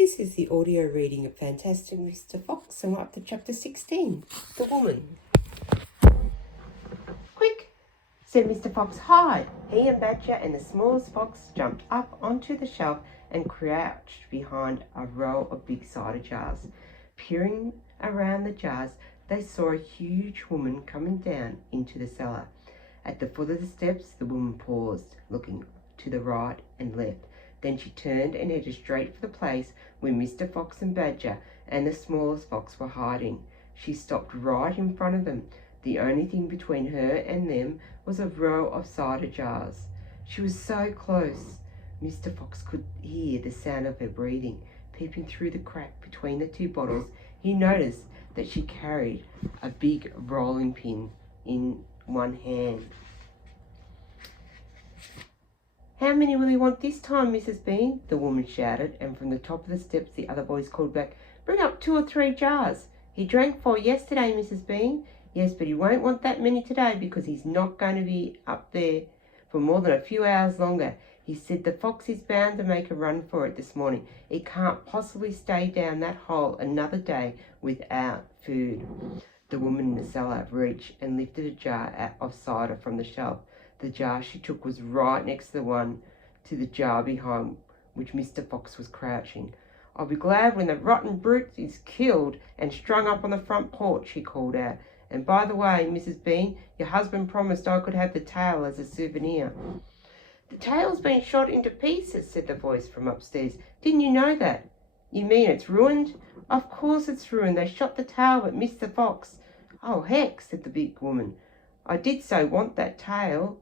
This is the audio reading of Fantastic Mr. Fox, and we're up to chapter 16, The Woman. "Quick," said Mr. Fox, "hide." He and Badger and the smallest fox jumped up onto the shelf and crouched behind a row of big cider jars. Peering around the jars, they saw a huge woman coming down into the cellar. At the foot of the steps, the woman paused, looking to the right and left. Then she turned and headed straight for the place where Mr. Fox and Badger and the smallest fox were hiding. She stopped right in front of them. The only thing between her and them was a row of cider jars. She was so close, Mr. Fox could hear the sound of her breathing. Peeping through the crack between the two bottles, he noticed that she carried a big rolling pin in one hand. "How many will you want this time, Mrs. Bean?" the woman shouted, and from the top of the steps the other boys called back, "Bring up 2 or 3 jars. He drank 4 yesterday, Mrs. Bean." "Yes, but he won't want that many today because he's not going to be up there for more than a few hours longer. He said the fox is bound to make a run for it this morning. It can't possibly stay down that hole another day without food." The woman in the cellar reached and lifted a jar of cider from the shelf. The jar she took was right next to the jar behind which Mr. Fox was crouching. "I'll be glad when the rotten brute is killed and strung up on the front porch," she called out. "And by the way, Mrs. Bean, your husband promised I could have the tail as a souvenir." "The tail's been shot into pieces," said the voice from upstairs. "Didn't you know that?" "You mean it's ruined?" "Of course it's ruined. They shot the tail at Mr. Fox." "Oh, heck," said the big woman. "I did so want that tail."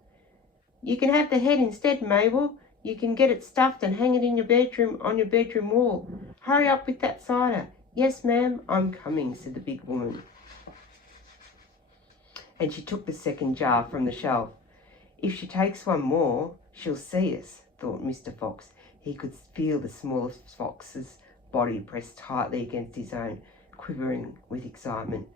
"You can have the head instead, Mabel. You can get it stuffed and hang it in your bedroom on your bedroom wall. Hurry up with that cider." "Yes, ma'am, I'm coming," said the big woman. And she took the second jar from the shelf. "If she takes one more, she'll see us," thought Mr. Fox. He could feel the smallest fox's body pressed tightly against his own, quivering with excitement.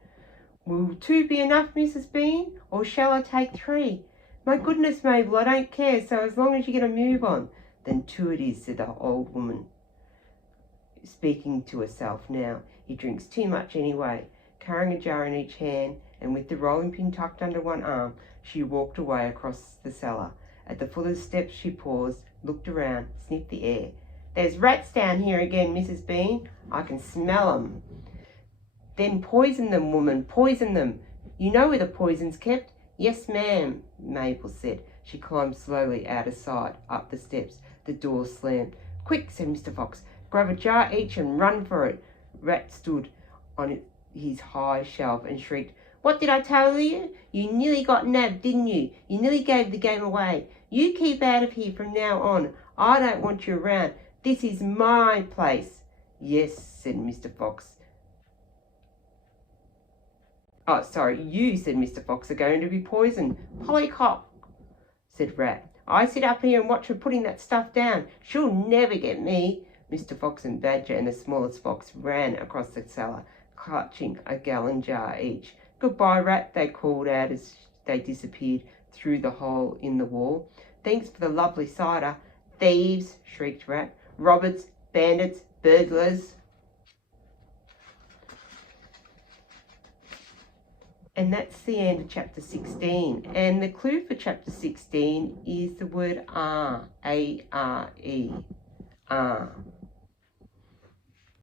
"Will 2 be enough, Mrs. Bean, or shall I take 3? "My goodness, Mabel, I don't care, so as long as you get a move on." "Then 2 it is," said the old woman, speaking to herself now. "He drinks too much anyway." Carrying a jar in each hand and with the rolling pin tucked under one arm, she walked away across the cellar. At the foot of the steps she paused, looked around, sniffed the air. "There's rats down here again, Mrs. Bean. I can smell 'em." "Then poison them, woman, poison them. You know where the poison's kept." "Yes, ma'am," Mabel said. She climbed slowly out of sight, up the steps. The door slammed. "Quick," said Mr. Fox. "Grab a jar each and run for it." Rat stood on his high shelf and shrieked, "What did I tell you? You nearly got nabbed, didn't you? You nearly gave the game away. You keep out of here from now on. I don't want you around. This is my place." "Yes," said Mr. Fox. "You," said Mr. Fox, "are going to be poisoned." "Polycock," said Rat. "I sit up here and watch her putting that stuff down. She'll never get me." Mr. Fox and Badger and the smallest fox ran across the cellar, clutching a gallon jar each. "Goodbye, Rat," they called out as they disappeared through the hole in the wall. "Thanks for the lovely cider." "Thieves," shrieked Rat. "Robbers, bandits, burglars." And that's the end of chapter 16. And the clue for chapter 16 is the word are, A-R-E, are.